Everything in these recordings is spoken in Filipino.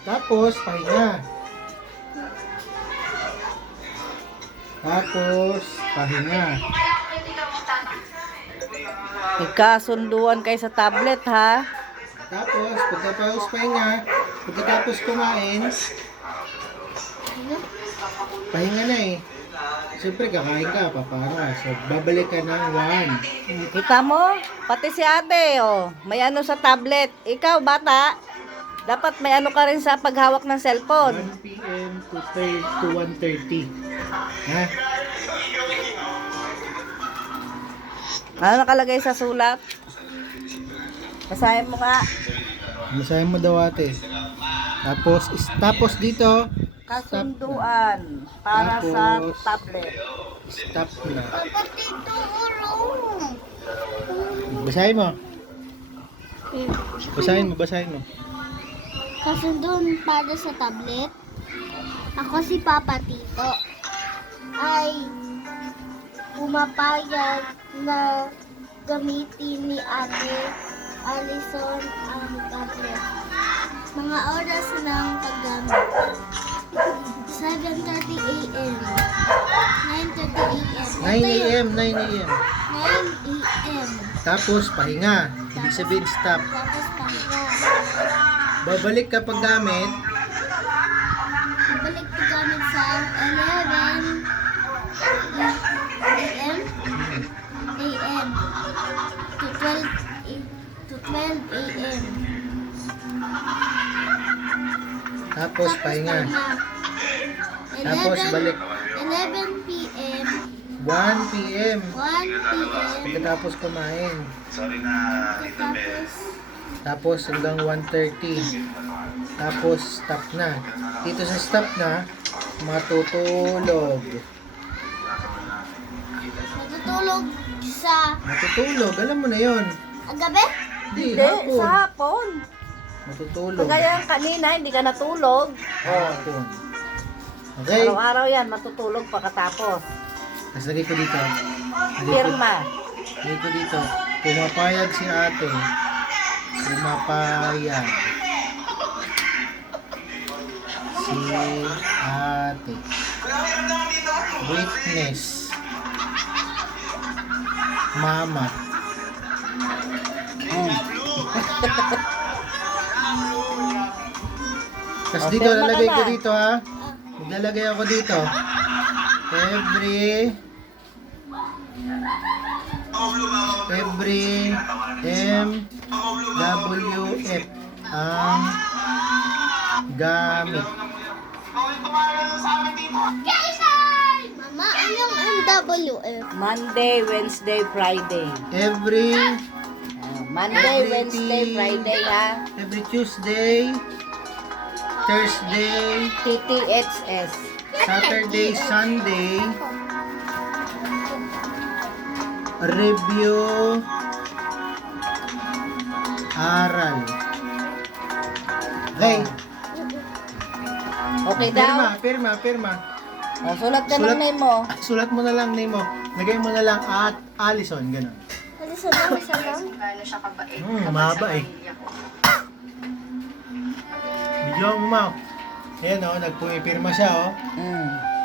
Tapos, pahinga. Tapos, pahinga. Ikasunduan kayo sa tablet, ha? Tapos, pagkatapos pahinga, pagkatapos kumain, pahinga na eh. Siyempre, kakain ka, papara. So, babalik ka ng 1. Kita mo? Pati si ate, oh. May ano sa tablet. Ikaw, bata, dapat may ano ka rin sa paghawak ng cellphone. 1 p.m. to 1:30. Ha? Ano nakalagay sa sulat? Basahin mo nga. Masahin mo daw ate. Tapos dito, Kasunduan para sa Tapos, tablet. stop na. Kapatid, tulong. Basahin mo. Basahin mo. Kasunduan para sa tablet. Ako si Papa Tito ay pumapayag na gamitin ni Ate Alison ang tablet. Mga oras ng paggamit. 7:30 a.m. 9:30 a.m. 9 a.m. 9 a.m. Tapos pahinga. Ibig sabihin stop. Tapos pahinga. Babalik ka pag gamit. Balik ko gamit sa 11 a.m. to 12 a.m. Tapos pahinga. Tapos balik. 11 p.m. 1 p.m. 1 p.m. Pagkatapos kumain. Tapos Tapos hanggang 1:30. Tapos stop na. Dito sa stop na, matutulog. matutulog sa Matutulog, alam mo na yon. gabi? Hindi, Hindi, hapon. sa hapon. Matutulog. Kagaya kanina, hindi ka natulog. Hapon. Okay? Araw-araw yan, matutulog pagkatapos. Tapos lagay ko dito. Pirma. Lagay ko dito. Pumapayag si ate. Pumapayag. Si ate. Witness. Mama. Tapos O, dito, pirma ka lalagay ko na. dito ha. Maglalagay ako dito. Every MWF ang gamit. Mama, anong MWF? Monday, Wednesday, Friday. Every Monday, Wednesday, Friday, ha? every Tuesday, Thursday, TTHS. Saturday, Sunday, review, aral. Okay. Okay daw? Pirma. O, sulat ka Sulat. ng name mo. Sulat mo na lang name mo. Lagay mo na lang at Allison, ganun. Ano sa lang, isa lang? Mahaba eh. Video mo, Mau. Ayan o, nagpumipirma siya o.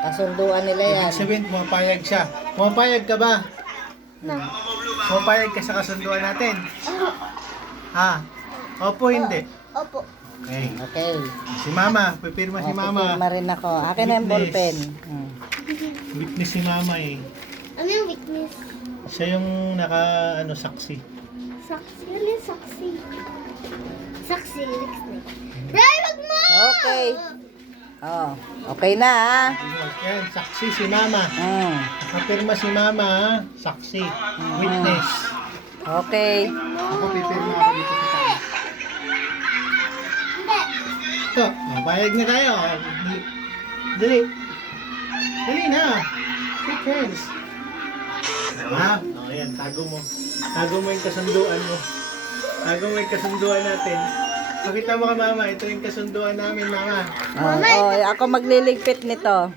Kasunduan nila yan. Ibig sabihin, pumapayag siya. Pumapayag ka ba? Na. Pumapayag ka sa kasunduan natin? Ha? Opo, hindi. Opo. Okay. Okay. Si Mama, pipirma si Mama. Pipirma rin ako. Akin na yung Witness. ballpen. Witness si Mama eh. Ano yung weakness? Siya yung saksi. Saksi. Ano yung saksi? Saksi, weakness. Bray, wag mo! Okay. Oh, okay na, ha? Yan, saksi si Mama. Nakapirma si Mama, ha? Saksi. Witness. Okay. Ako pipirma ako dito sa taas. Hindi. Ito, mapayag na tayo. Dali. Dali na. Shake hands. Ha? O, yan, tago mo. Tago mo yung kasunduan mo. Tago mo yung kasunduan natin. Pakita mo ka, Mama. Ito yung kasunduan namin, Mama. Oh, ako magliligpit nito.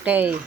Okay.